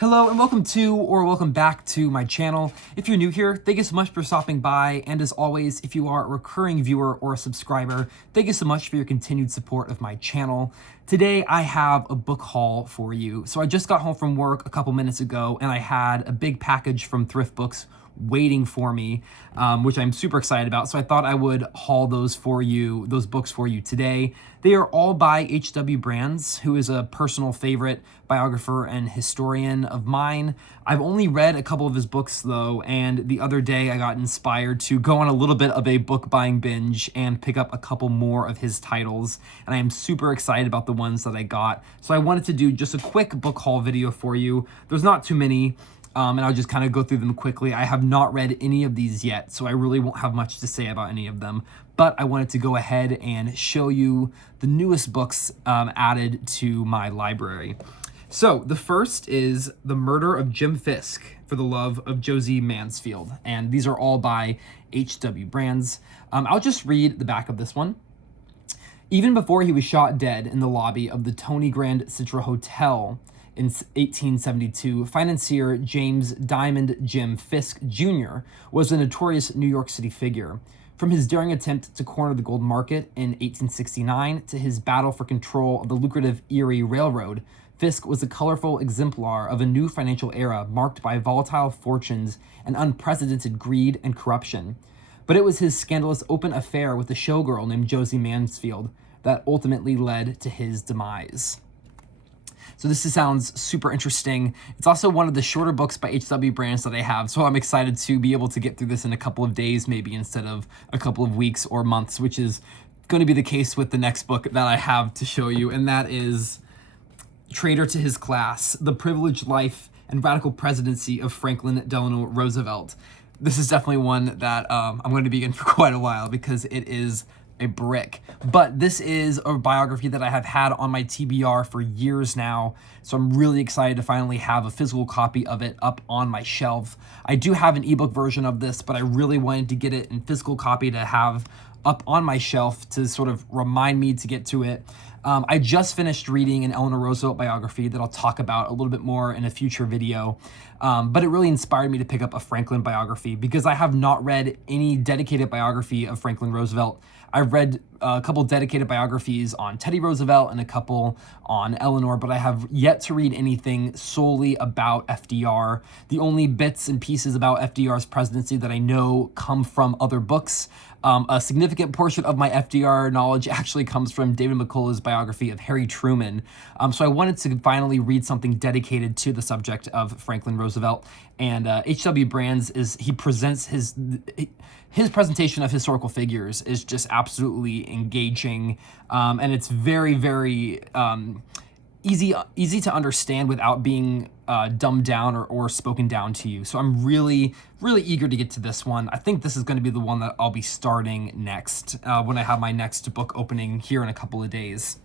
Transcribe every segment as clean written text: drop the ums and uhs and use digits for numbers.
Hello and welcome back to my channel. If you're new here, thank you so much for stopping by. And as always, if you are a recurring viewer or a subscriber, thank you so much for your continued support of my channel. Today, I have a book haul for you. So I just got home from work a couple minutes ago and I had a big package from Thrift Books waiting for me, which I'm super excited about. So I thought I would haul those books for you today. They are all by H.W. Brands, who is a personal favorite biographer and historian of mine. I've only read a couple of his books though, and the other day I got inspired to go on a little bit of a book buying binge and pick up a couple more of his titles, and I am super excited about the ones that I got. So I wanted to do just a quick book haul video for you. There's not too many, and I'll just kind of go through them quickly. I have not read any of these yet, so I really won't have much to say about any of them. But I wanted to go ahead and show you the newest books added to my library. So the first is The Murder of Jim Fisk, for the Love of Josie Mansfield. And these are all by H.W. Brands. I'll just read the back of this one. Even before he was shot dead in the lobby of the Tony Grand Citra Hotel in 1872, financier James Diamond Jim Fisk Jr. was a notorious New York City figure. From his daring attempt to corner the gold market in 1869 to his battle for control of the lucrative Erie Railroad, Fisk was a colorful exemplar of a new financial era marked by volatile fortunes and unprecedented greed and corruption. But it was his scandalous open affair with a showgirl named Josie Mansfield that ultimately led to his demise. So this sounds super interesting. It's also one of the shorter books by H.W. Brands that I have, so I'm excited to be able to get through this in a couple of days maybe instead of a couple of weeks or months, which is going to be the case with the next book that I have to show you, and that is Traitor To His Class, The Privileged Life and Radical Presidency of Franklin Delano Roosevelt. This is definitely one that I'm going to be in for quite a while because it is a brick. But this is a biography that I have had on my TBR for years now, so I'm really excited to finally have a physical copy of it up on my shelf. I do have an ebook version of this, but I really wanted to get it in physical copy to have up on my shelf to sort of remind me to get to it. I just finished reading an Eleanor Roosevelt biography that I'll talk about a little bit more in a future video, but it really inspired me to pick up a Franklin biography because I have not read any dedicated biography of Franklin Roosevelt. I've read a couple dedicated biographies on Teddy Roosevelt and a couple on Eleanor, but I have yet to read anything solely about FDR. The only bits and pieces about FDR's presidency that I know come from other books. A significant portion of my FDR knowledge actually comes from David McCullough's biography of Harry Truman. So I wanted to finally read something dedicated to the subject of Franklin Roosevelt. And H.W. Brands he presents his presentation of historical figures is just absolutely engaging, and it's very, very easy to understand without being dumbed down or spoken down to you. So I'm really, really eager to get to this one. I think this is going to be the one that I'll be starting next when I have my next book opening here in a couple of days.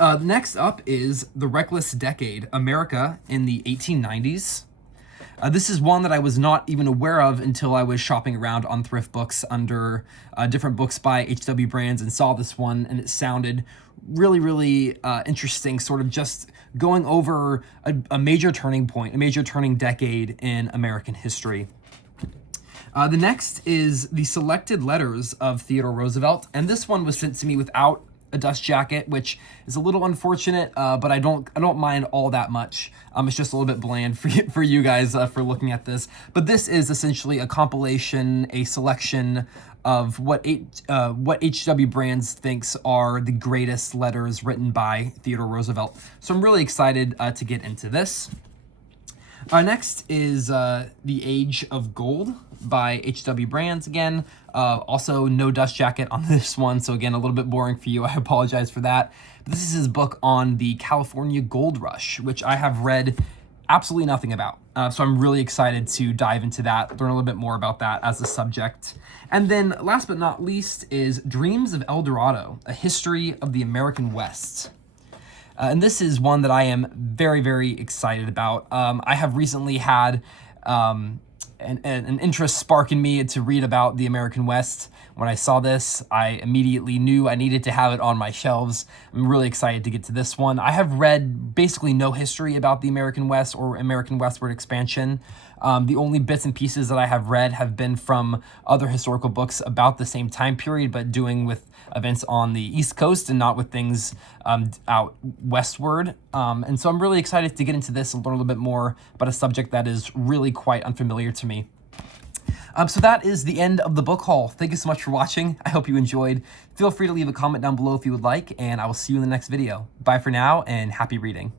Next up is The Reckless Decade, America in the 1890s. This is one that I was not even aware of until I was shopping around on Thrift Books under different books by H.W. Brands and saw this one, and it sounded really, really interesting, sort of just going over a major turning point, a major turning decade in American history. The next is The Selected Letters of Theodore Roosevelt, and this one was sent to me without a dust jacket, which is a little unfortunate, but I don't mind all that much. It's just a little bit bland for you guys for looking at this. But this is essentially a compilation, a selection of what H.W. Brands thinks are the greatest letters written by Theodore Roosevelt. So I'm really excited to get into this. Next is The Age of Gold by H.W. Brands again. Also, no dust jacket on this one, so again, a little bit boring for you. I apologize for that. But this is his book on the California Gold Rush, which I have read absolutely nothing about. So I'm really excited to dive into that, learn a little bit more about that as a subject. And then last but not least is Dreams of El Dorado, A History of the American West. And this is one that I am very, very excited about. I have recently had an interest spark in me to read about the American West. When I saw this, I immediately knew I needed to have it on my shelves. I'm really excited to get to this one. I have read basically no history about the American West or American westward expansion. The only bits and pieces that I have read have been from other historical books about the same time period, but doing with events on the East Coast and not with things out westward. And so I'm really excited to get into this and learn a little bit more about a subject that is really quite unfamiliar to me. So that is the end of the book haul. Thank you so much for watching. I hope you enjoyed. Feel free to leave a comment down below if you would like, and I will see you in the next video. Bye for now, and happy reading.